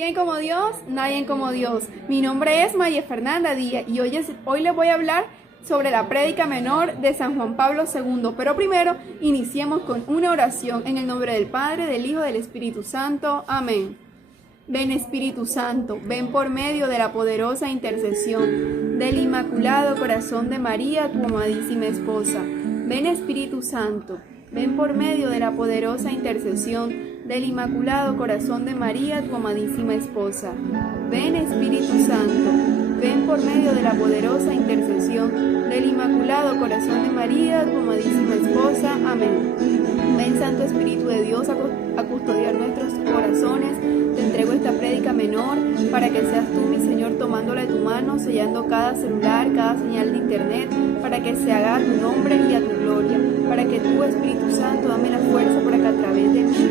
¿Quién como Dios? Nadie como Dios. Mi nombre es María Fernanda Díaz y hoy les voy a hablar sobre la prédica menor de San Juan Pablo II. Pero primero, iniciemos con una oración en el nombre del Padre, del Hijo y del Espíritu Santo. Amén. Ven Espíritu Santo, ven por medio de la poderosa intercesión del Inmaculado Corazón de María, tu amadísima esposa. Ven Espíritu Santo, ven por medio de la poderosa intercesión del Inmaculado Corazón de María, tu amadísima esposa. Ven Espíritu Santo, ven por medio de la poderosa intercesión del Inmaculado Corazón de María, tu amadísima esposa. Amén. Ven Santo Espíritu de Dios a custodiar nuestros corazones. Te entrego esta prédica menor para que seas tú, mi Señor, tomándola de tu mano, sellando cada celular, cada señal de internet, para que se haga a tu nombre y a tu gloria, para que tú, Espíritu Santo, dame la fuerza para que a través de mí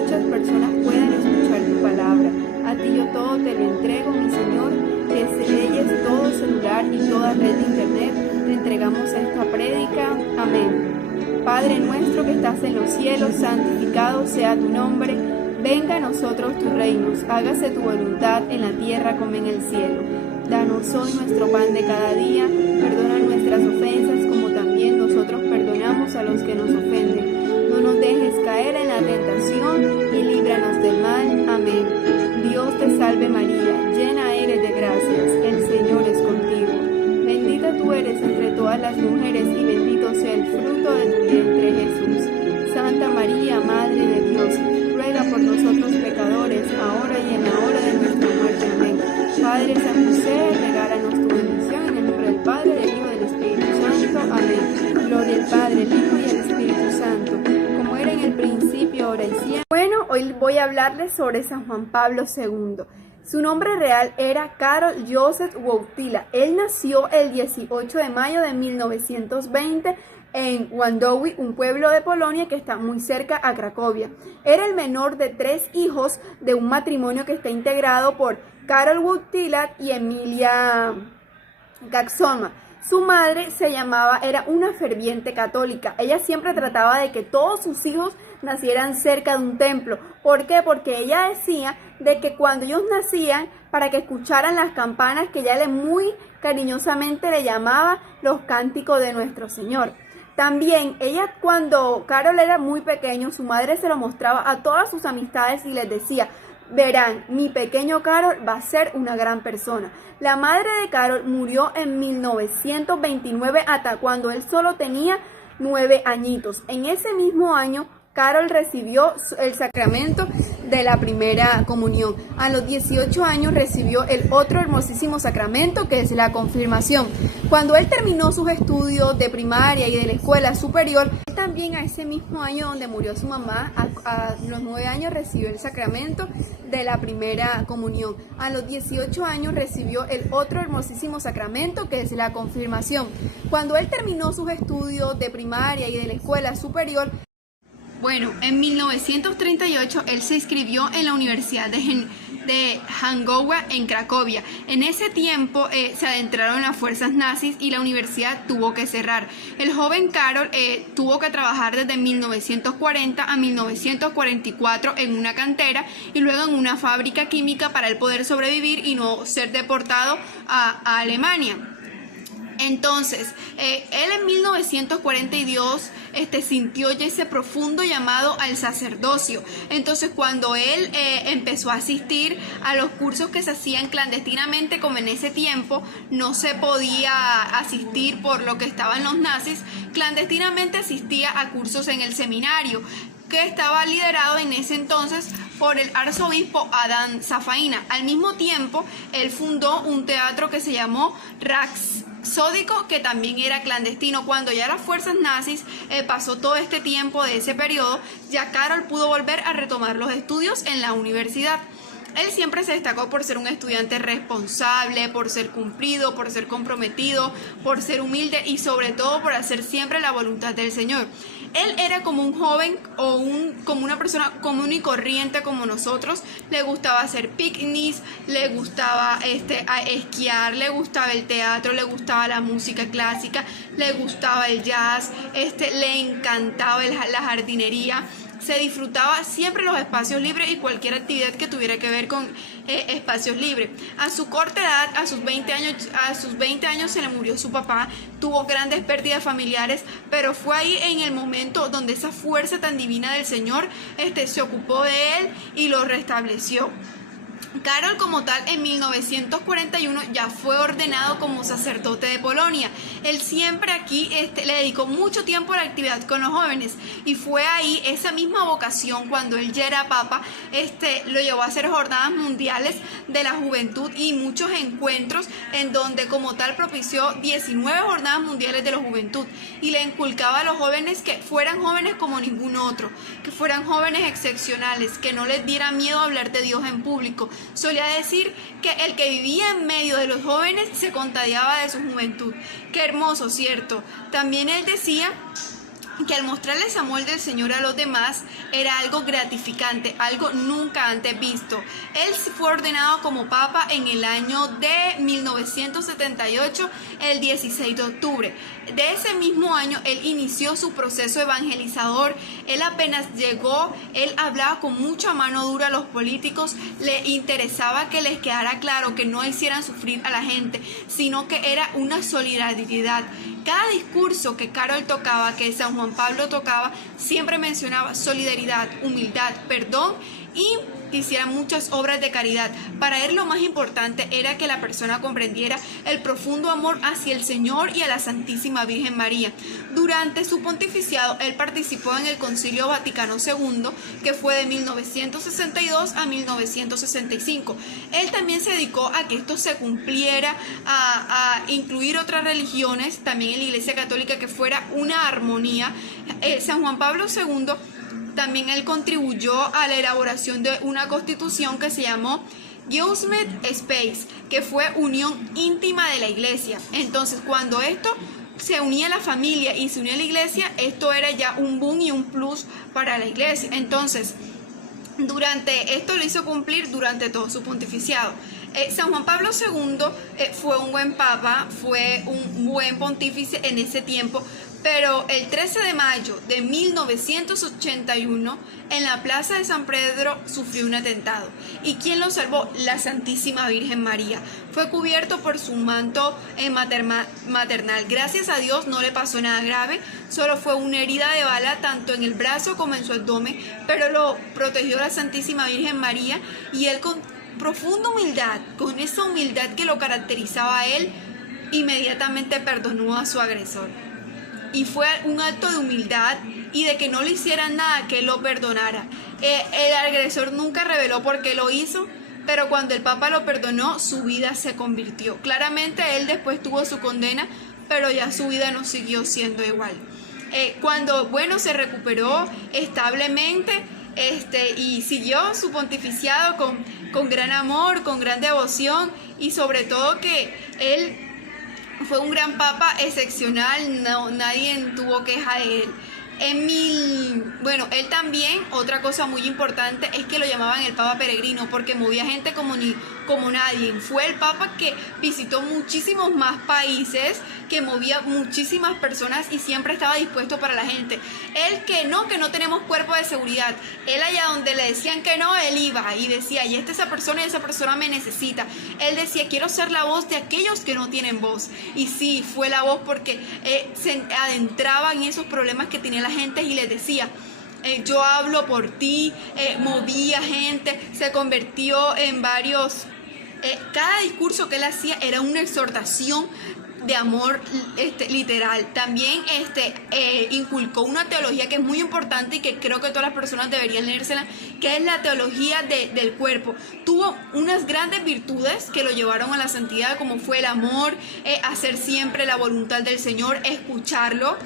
muchas personas puedan escuchar tu palabra. A ti yo todo te lo entrego, mi Señor, que selles todo celular y toda red de internet. Te entregamos esta prédica. Amén. Padre nuestro que estás en los cielos, santificado sea tu nombre. Venga a nosotros tu reino, hágase tu voluntad en la tierra como en el cielo. Danos hoy nuestro pan de cada día, perdona nuestras ofensas como también nosotros perdonamos a los que nos ofenden. No nos dejes caer en la tentación y líbranos del mal. Amén. Dios te salve María, llena eres de gracias, el Señor es contigo. Bendita tú eres entre todas las mujeres y bendito sea el fruto de tu vientre Jesús. Santa María, Madre de Dios, ruega por nosotros pecadores, ahora y en la hora de nuestra muerte. Amén. Padre San José, regálanos tu bendición en el nombre del Padre, del Hijo y del Espíritu Santo. Amén. Gloria al Padre, al Hijo y al Espíritu Santo, como era en el principio, ahora y siempre. Bueno, hoy voy a hablarles sobre San Juan Pablo II. Su nombre real era Karol Józef Wojtyła. Él nació el 18 de mayo de 1920 en Wandowie, un pueblo de Polonia que está muy cerca a Cracovia. Era el menor de 3 hijos de un matrimonio que está integrado por Karol Wojtyła y Emilia Gaxoma. Su madre era una ferviente católica. Ella siempre trataba de que todos sus hijos nacieran cerca de un templo. ¿Por qué? Porque ella decía de que cuando ellos nacían, para que escucharan las campanas que ella muy cariñosamente le llamaba los cánticos de nuestro Señor. También ella, cuando Karol era muy pequeño, su madre se lo mostraba a todas sus amistades y les decía: verán, mi pequeño Karol va a ser una gran persona. La madre de Karol murió en 1929, hasta cuando él solo tenía 9 añitos. En ese mismo año, Karol recibió el sacramento de la primera comunión. A los 18 años recibió el otro hermosísimo sacramento, que es la confirmación. Cuando él terminó sus estudios de primaria y de la escuela superior, él también a ese mismo año donde murió su mamá, a los 9 años recibió el sacramento de la primera comunión. A los 18 años recibió el otro hermosísimo sacramento, que es la confirmación. Cuando él terminó sus estudios de primaria y de la escuela superior, en 1938 él se inscribió en la Universidad de Hannover en Cracovia. En ese tiempo se adentraron las fuerzas nazis y la universidad tuvo que cerrar. El joven Karol tuvo que trabajar desde 1940 a 1944 en una cantera y luego en una fábrica química para él poder sobrevivir y no ser deportado a Alemania. Entonces, él en 1942 sintió ya ese profundo llamado al sacerdocio. Entonces, cuando él empezó a asistir a los cursos que se hacían clandestinamente, como en ese tiempo no se podía asistir por lo que estaban los nazis, clandestinamente asistía a cursos en el seminario, que estaba liderado en ese entonces por el arzobispo Adán Safaina. Al mismo tiempo, él fundó un teatro que se llamó Rhapsódico, que también era clandestino. Cuando ya las fuerzas nazis pasó todo este tiempo de ese periodo, ya Karol pudo volver a retomar los estudios en la universidad. Él siempre se destacó por ser un estudiante responsable, por ser cumplido, por ser comprometido, por ser humilde y sobre todo por hacer siempre la voluntad del Señor. Él era como un joven como una persona común y corriente como nosotros. Le gustaba hacer picnics, le gustaba esquiar, le gustaba el teatro, le gustaba la música clásica, le gustaba el jazz, le encantaba la jardinería. se disfrutaba siempre los espacios libres y cualquier actividad que tuviera que ver con espacios libres. A su corta edad, a sus 20 años se le murió su papá, tuvo grandes pérdidas familiares, pero fue ahí en el momento donde esa fuerza tan divina del Señor se ocupó de él y lo restableció. Carol como tal en 1941 ya fue ordenado como sacerdote de Polonia. Él siempre aquí le dedicó mucho tiempo a la actividad con los jóvenes y fue ahí esa misma vocación cuando él ya era papa, lo llevó a hacer jornadas mundiales de la juventud y muchos encuentros en donde como tal propició 19 jornadas mundiales de la juventud y le inculcaba a los jóvenes que fueran jóvenes como ningún otro, que fueran jóvenes excepcionales, que no les diera miedo hablar de Dios en público. Solía decir que el que vivía en medio de los jóvenes se contagiaba de su juventud. Qué hermoso, ¿cierto? También él decía que al mostrarles amor del Señor a los demás era algo gratificante, algo nunca antes visto. Él fue ordenado como papa en el año de 1978, el 16 de octubre. De ese mismo año, él inició su proceso evangelizador. Él apenas llegó, él hablaba con mucha mano dura a los políticos, le interesaba que les quedara claro que no hicieran sufrir a la gente, sino que era una solidaridad. Cada discurso que Carol tocaba, que San Juan Pablo tocaba, siempre mencionaba solidaridad, humildad, perdón y que hicieran muchas obras de caridad. Para él lo más importante era que la persona comprendiera el profundo amor hacia el Señor y a la Santísima Virgen María. Durante su pontificiado, él participó en el Concilio Vaticano II, que fue de 1962 a 1965. Él también se dedicó a que esto se cumpliera, a incluir otras religiones, también en la Iglesia Católica, que fuera una armonía. San Juan Pablo II también él contribuyó a la elaboración de una constitución que se llamó Judgment Space, que fue unión íntima de la iglesia. Entonces, cuando esto se unía la familia y se unía la iglesia, esto era ya un boom y un plus para la iglesia. Entonces, durante esto lo hizo cumplir durante todo su pontificiado. San Juan Pablo II fue un buen papa, fue un buen pontífice en ese tiempo, pero el 13 de mayo de 1981, en la plaza de San Pedro, sufrió un atentado. ¿Y quién lo salvó? La Santísima Virgen María. Fue cubierto por su manto maternal. Gracias a Dios no le pasó nada grave, solo fue una herida de bala tanto en el brazo como en su abdomen, pero lo protegió la Santísima Virgen María y él con profunda humildad, con esa humildad que lo caracterizaba a él, inmediatamente perdonó a su agresor. Y fue un acto de humildad y de que no le hicieran nada, que él lo perdonara. El agresor nunca reveló por qué lo hizo, pero cuando el Papa lo perdonó, su vida se convirtió. Claramente él después tuvo su condena, pero ya su vida no siguió siendo igual. Cuando, se recuperó establemente y siguió su pontificiado con gran amor, con gran devoción y sobre todo que él fue un gran papa excepcional, nadie tuvo queja de él. Él también, otra cosa muy importante es que lo llamaban el Papa Peregrino porque movía gente como nadie. Fue el Papa que visitó muchísimos más países, que movía muchísimas personas y siempre estaba dispuesto para la gente. Él que no tenemos cuerpo de seguridad. Él allá donde le decían que no, él iba y decía, y esa persona y esa persona me necesita. Él decía, quiero ser la voz de aquellos que no tienen voz. Y sí, fue la voz porque se adentraba en esos problemas que tenía la gente y les decía, yo hablo por ti, movía gente, se convirtió en varios. Cada discurso que él hacía era una exhortación de amor literal. También inculcó una teología que es muy importante y que creo que todas las personas deberían leérsela, que es la teología del cuerpo. Tuvo unas grandes virtudes que lo llevaron a la santidad, como fue el amor, hacer siempre la voluntad del Señor, escucharlo,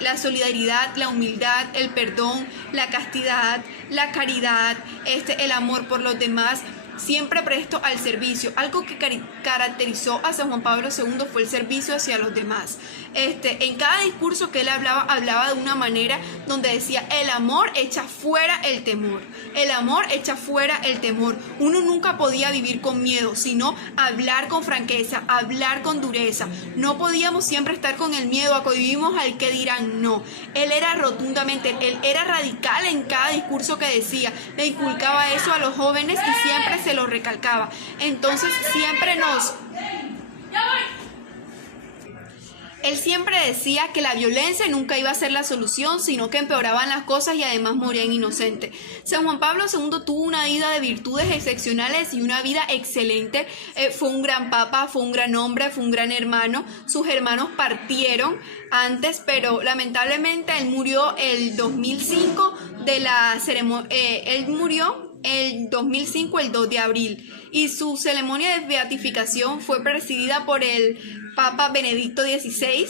la solidaridad, la humildad, el perdón, la castidad, la caridad, el amor por los demás. siempre presto al servicio. Algo que caracterizó a San Juan Pablo II fue el servicio hacia los demás. En cada discurso que él hablaba de una manera donde decía: el amor echa fuera el temor. El amor echa fuera el temor. Uno nunca podía vivir con miedo, sino hablar con franqueza, hablar con dureza. No podíamos siempre estar con el miedo a que vivimos al que dirán. No, él era rotundamente, él era radical en cada discurso que decía. Le inculcaba eso a los jóvenes y siempre se lo recalcaba. Entonces él siempre decía que la violencia nunca iba a ser la solución, sino que empeoraban las cosas y además morían inocentes. San Juan Pablo II tuvo una vida de virtudes excepcionales y una vida excelente. Fue un gran papa, fue un gran hombre, fue un gran hermano. Sus hermanos partieron antes, pero lamentablemente él murió el 2005 de la ceremonia. Él murió el 2005, el 2 de abril, y su ceremonia de beatificación fue presidida por el Papa Benedicto XVI,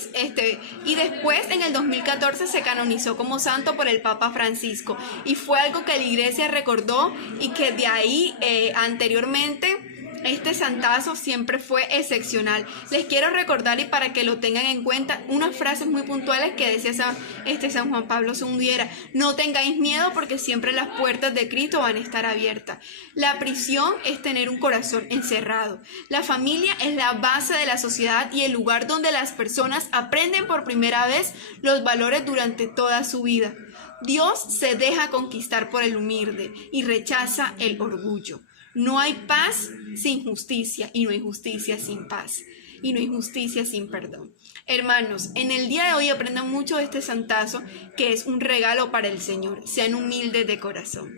y después en el 2014 se canonizó como santo por el Papa Francisco, y fue algo que la Iglesia recordó y que de ahí anteriormente este santazo siempre fue excepcional. Les quiero recordar, y para que lo tengan en cuenta, unas frases muy puntuales que decía San Juan Pablo II era: no tengáis miedo porque siempre las puertas de Cristo van a estar abiertas. La prisión es tener un corazón encerrado. La familia es la base de la sociedad y el lugar donde las personas aprenden por primera vez los valores durante toda su vida. Dios se deja conquistar por el humilde y rechaza el orgullo. No hay paz sin justicia, y no hay justicia sin paz, y no hay justicia sin perdón. Hermanos, en el día de hoy aprendan mucho de este santazo, que es un regalo para el Señor. Sean humildes de corazón.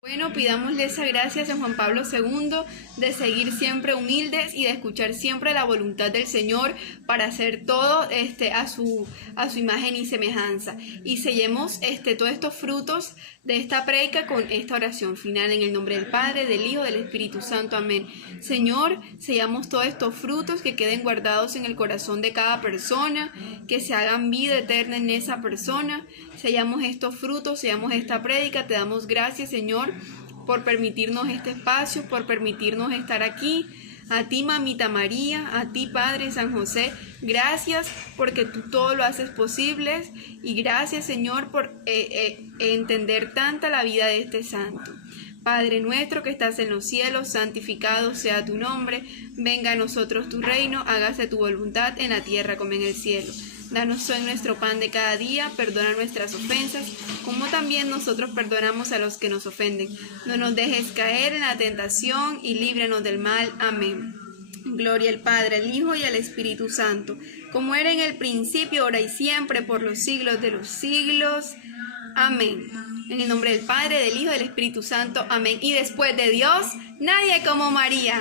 Bueno, pidámosle esa gracia a San Juan Pablo II de seguir siempre humildes y de escuchar siempre la voluntad del Señor para hacer todo a su imagen y semejanza. Y sellemos todos estos frutos de esta prédica con esta oración final en el nombre del Padre, del Hijo, del Espíritu Santo. Amén. Señor, sellamos todos estos frutos, que queden guardados en el corazón de cada persona, que se hagan vida eterna en esa persona. Sellamos estos frutos, sellamos esta prédica. Te damos gracias, Señor, por permitirnos este espacio, por permitirnos estar aquí. A ti, Mamita María, a ti, Padre San José, gracias porque tú todo lo haces posible, y gracias, Señor, por entender tanta la vida de este santo. Padre nuestro que estás en los cielos, santificado sea tu nombre, venga a nosotros tu reino, hágase tu voluntad en la tierra como en el cielo. Danos hoy nuestro pan de cada día, perdona nuestras ofensas, como también nosotros perdonamos a los que nos ofenden. No nos dejes caer en la tentación y líbranos del mal. Amén. Gloria al Padre, al Hijo y al Espíritu Santo, como era en el principio, ahora y siempre, por los siglos de los siglos. Amén. En el nombre del Padre, del Hijo y del Espíritu Santo. Amén. Y después de Dios, nadie como María.